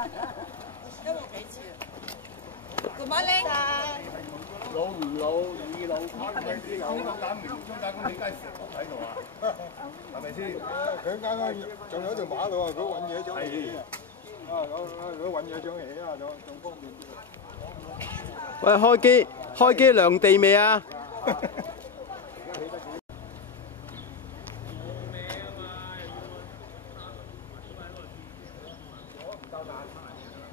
一路幾次？Good morning。老唔老，二老係咪先？有咁膽明中間咁，你梗係成日喺度啊？係咪先？佢啱啱仲有條馬路啊，佢揾嘢上嚟啊！佢揾嘢上嚟啊，仲方便啲。喂，開機量地未啊？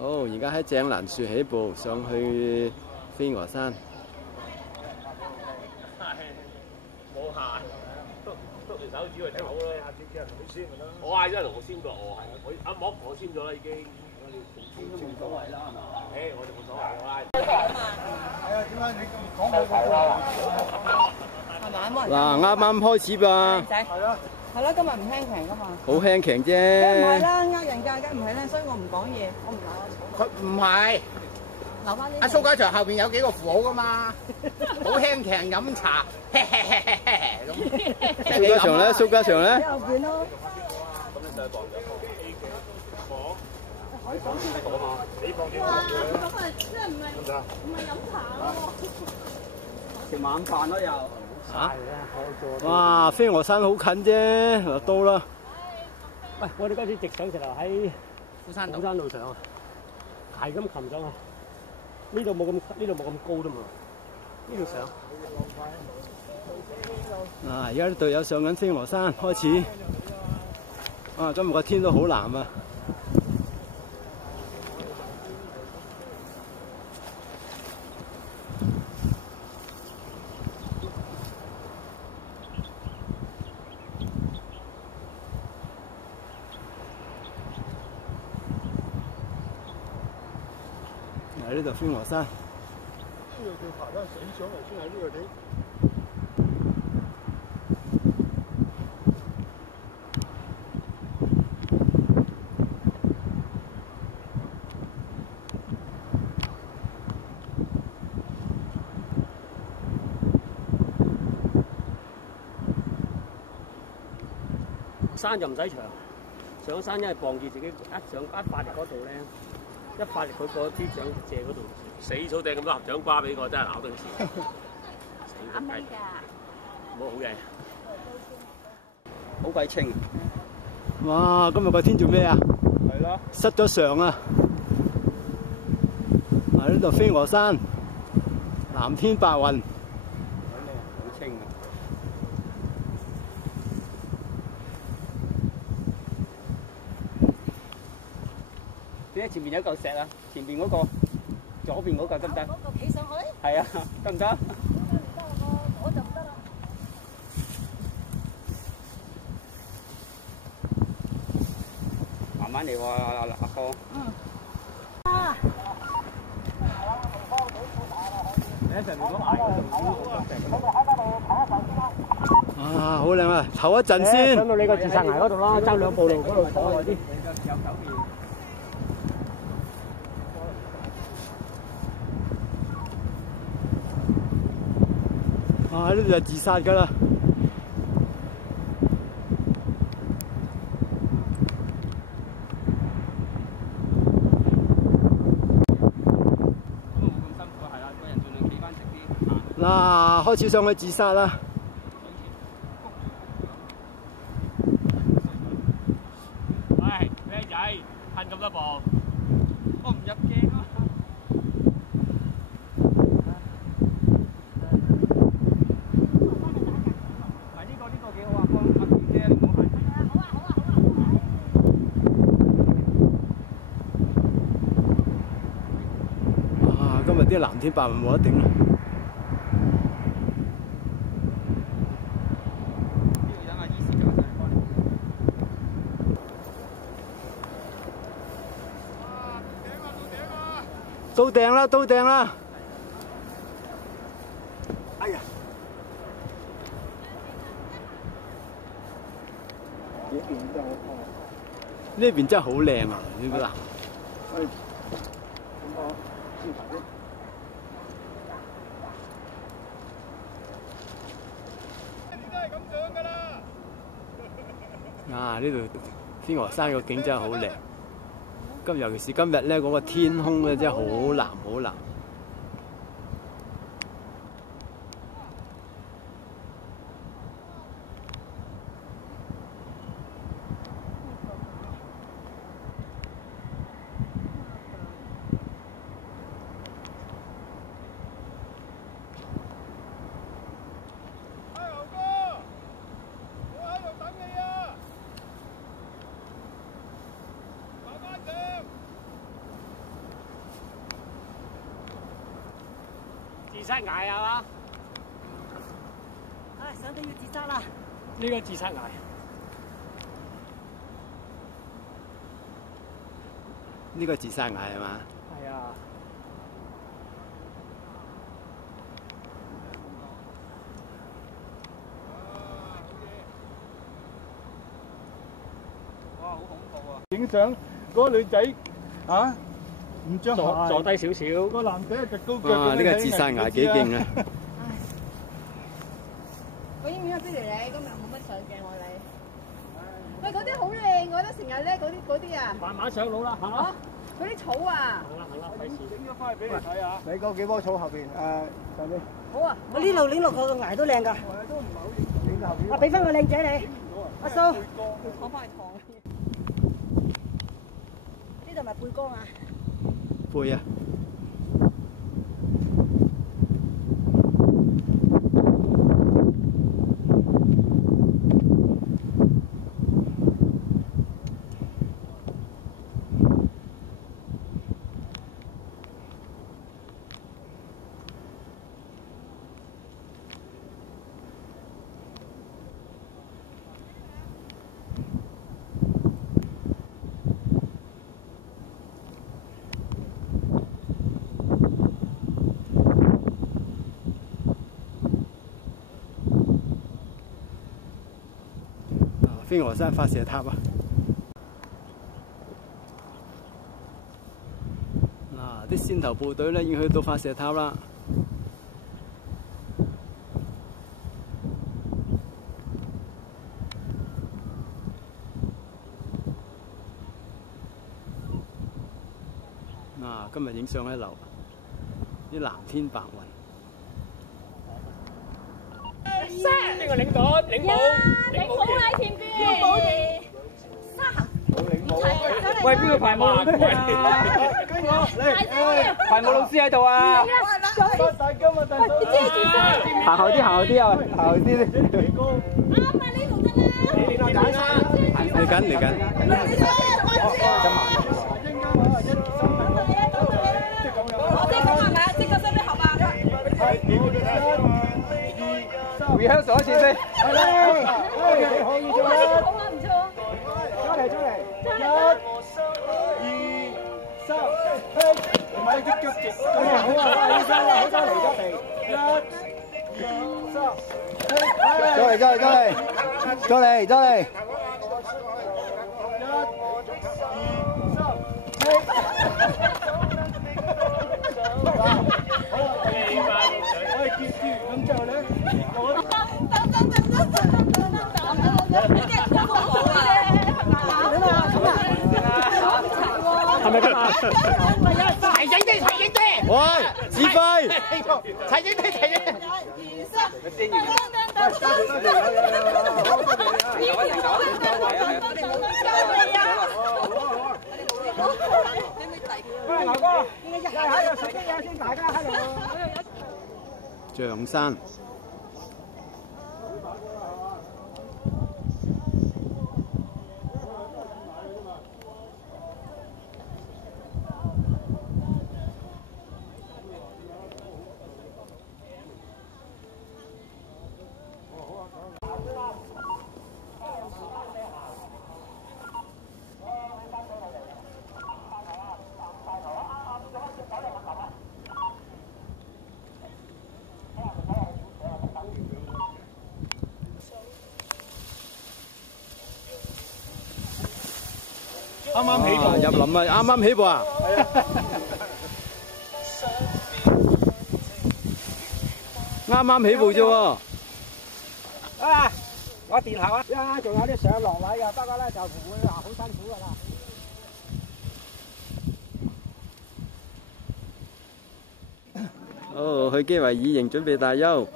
好，而家喺井欄樹起步，上去飛鵝山。冇鞋，篤條手指去走咯。下次叫人同佢簽咪得。我嗌咗人同我簽過，我係我阿莫同我簽咗啦，已經。簽都冇所謂啦，係嘛？誒，我哋冇所謂啦。係啊，點解你講冇個？係嘛？嗱，啱啱開始吧。係啦。係咯，今日唔輕騎噶嘛。好輕騎啫。梗唔係啦，呃人價，梗唔係啦，所以我唔講嘢，我唔鬧啊。佢唔係，留翻呢。阿蘇家祥後邊有幾個符號噶嘛，好輕騎飲茶，咁。蘇家祥咧，蘇家祥咧。喺後邊咯。咁你就係傍咗房。可以講先得房啊嘛，你放啲。哇！咁啊，即係唔係飲茶咯？食晚飯咯又。嚇！哇，飛鵝山好近啫，就到啦。喂，我哋嗰次直上直頭喺富山路上啊，係咁擒上去。呢度冇咁高啫嘛，呢度上。嗱，而家啲隊友上緊飛鵝山開始。啊，今日個天都好藍啊！喺呢度飛鵝山。呢度叫爬山死上嚟先喺呢個地。山就唔使長，上山因為傍住自己一發力嗰度咧，一發力佢嗰啲長借嗰度。死草掟咁多合掌瓜俾我，真係咬得死。啱味㗎。冇好嘅。好鬼清。哇！今日個天做咩啊？係啦。失咗常啊！喺呢度飛鵝山，藍天白雲。好清啊！點解前面有一嚿石啊？前面嗰個左邊嗰個得唔得？嗰個企上去？係啊，得唔得？我就唔得啦。慢慢嚟喎，阿哥。啊！你喺上面嗰排嗰度啊，好靚啊！唞一陣先。上到你個自殺崖嗰度啦，爭兩步路嗰度坐嗰啲。啊！呢度就自殺㗎啦。嗱，開始上去自殺啦！喂，靚仔，噴咁多步，我唔入鏡啊！啊，今日啲藍天白雲冇得頂啦！到頂啦，到頂啦！哎呀！呢邊真係好靚啊！呢個藍。係。咁啊，先排先。你都係咁上㗎啦！啊！呢度飛鵝山個景真係好靚。咁尤其是今日咧，嗰個天空咧真係好藍好藍。自殺崖係嘛？唉，上到要自殺啦！呢個自殺崖。呢個自殺崖係嘛？係啊。哇！好恐怖啊！影相嗰個女仔啊，唔着鞋，坐低少少。個男仔一隻高腳。哇！呢個自殺崖幾勁啊！我影片俾嚟你，今日冇乜上鏡喎你。喂，嗰啲好靚，我覺得成日咧嗰啲啊。慢慢上路啦，行啦。嗰啲草啊。行啦行啦，費事。影咗翻去俾你睇下。你嗰幾棵草後邊上邊。好啊，我呢度影落個崖都靚㗎。都唔係好影後邊。我俾翻個靚仔你，阿蘇。坐翻去堂。呢度咪背江啊？背啊！飛鵝山發射塔啊！嗱，啲先頭部隊咧已經去到發射塔啦。嗱，今日影相一流，啲藍天白雲。呢個領隊，領帽喺前邊。喂，邊個排舞啊？跟我嚟，排舞老師喺度啊！大金啊，大嫂！行後啲，行後啲啊，行後啲。幾高？啱啊，呢度得啦。嚟緊嚟緊。我即係講係咪啊？即個身邊合啊？rehearsal 一次先。係啦，可以做啦。好啊，唔錯。出嚟，一、二、三，唔係啲腳直。好啊，好啊，醫生，好得嚟，一、二、三，再嚟，再嚟，再嚟，再嚟，再嚟。咁之後咧，係咪咁啊？齊整啲，齊整啲。喂，指揮。齊整啲，齊整啲。喂，牛哥，一係喺度食啲嘢先，大家喺度。象山。啱啱起步，入林啊！啱啱起步啊！啱啱起步啫喎！啊！我電喉啊！一陣間仲有啲上落位㗎，不過咧就唔會話好辛苦㗎啦。去基維爾營準備大休。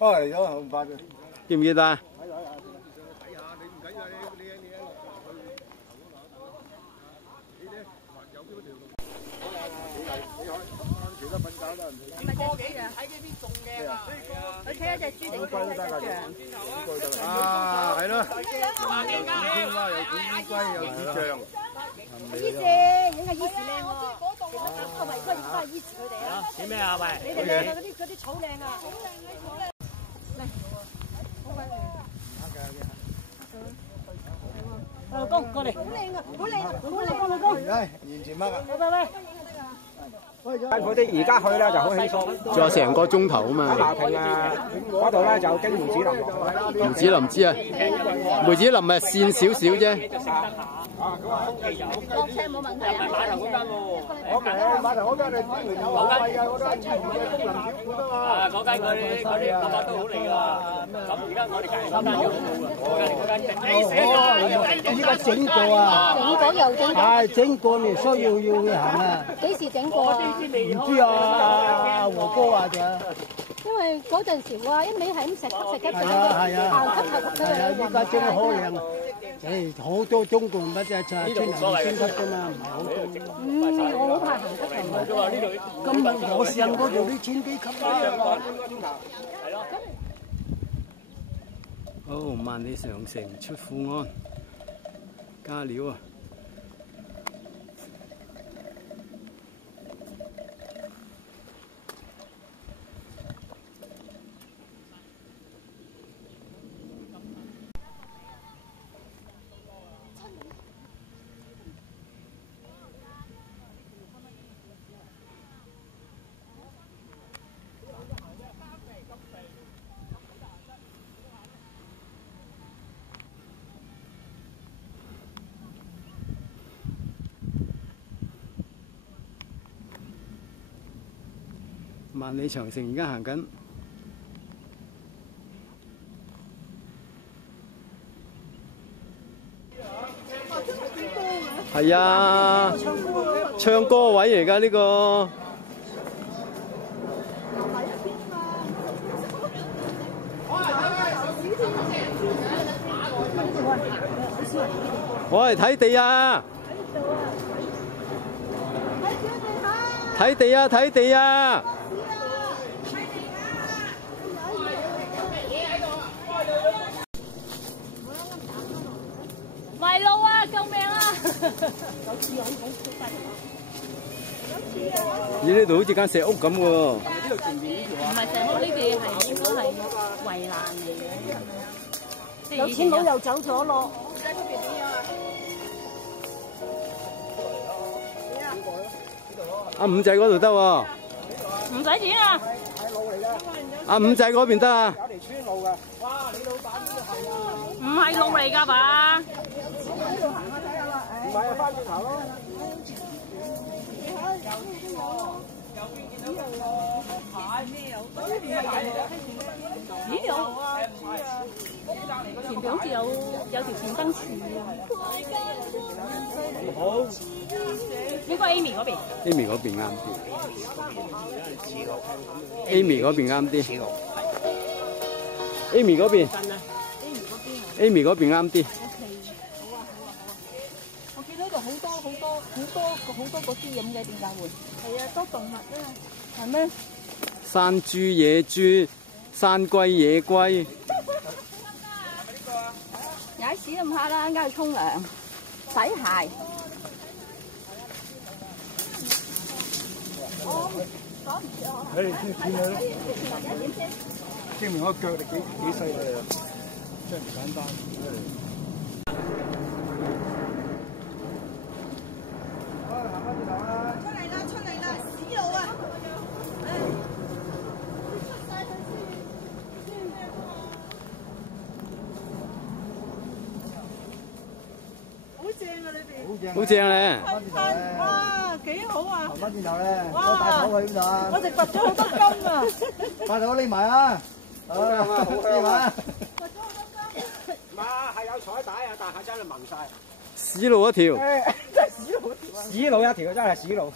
哦，嚟咗咁快嘅。記唔記得啊？係咪隻豬啊？喺呢邊種嘅啊！佢睇一隻豬定睇一隻象？啊，係咯。青蛙又似龜又似象。依隻影係依時靚喎。啊，維哥影翻係依時佢哋啊。影咩啊？喂！你哋靚啊！嗰啲草靚啊！老公過嚟，好靚啊！好靚啊！好靚啊！老公，嚟，完全乜啊？喂！佢哋而家去咧就好輕鬆，仲有成個鐘頭啊嘛。喺南平啊嗰度咧就經梅子林落去。梅子林知啊，梅子林咪跣少少啫。落車冇問題啊！碼頭嗰間喎，我明啊，碼頭嗰間係專門有話費㗎，嗰間專門嘅功能小館啊嘛。嗰間嗰啲爸爸都好嚟㗎。咁而家我哋隔離嗰間又好喎，依家整過啊！整過又整過，係整過你需要去行啊！幾時整過啊？唔知啊，和哥話咋？因為嗰陣時哇，一味係咁食得係啊係啊行級級級係啊！依家整得好靚啊！誒，好多中共乜啫，就係村人先得㗎嘛，唔係好多。我好怕行級級。今日我上嗰度啲千幾級啊！好，萬里長城出富安，加料啊！萬里長城而家行緊，係啊，唱歌位嚟㗎呢個。我嚟睇地啊！睇地啊！睇地啊！迷路啊！救命啊！咦？呢度好似間石屋咁喎。唔係石屋，呢邊係應該係圍欄嚟嘅。有錢佬又走咗咯。阿五仔嗰度得喎。唔使錢啊！阿五仔嗰邊得啊。有條村路㗎，哇！你老闆呢度係啊？唔係路嚟㗎吧？唔係啊，翻轉頭咯。咦有？前邊好似有條電燈柱啊！好，應該 Amy 嗰邊。Amy 嗰邊啱啲。Amy 嗰邊啱啲。Amy 嗰邊。Amy 嗰邊啱啲。我見到呢度好多嗰啲咁嘅點解會？係啊，多動物啊，係咩？山豬、野豬、山龜、野龜。踩屎都唔怕啦，啱去沖涼、洗鞋。你哋見佢咧，證明我腳力幾犀利啊！真係唔簡單。出嚟啦！屎路啊！好正啊！裏邊好正咧！哇，幾好啊！翻轉頭咧，哇個大頭去邊度啊？我哋掘咗好多金啊！大頭匿埋啊！好香啊！好香啊！唔係有彩帶啊，但係真係蒙晒。屎路一條。屎路一條真係屎路。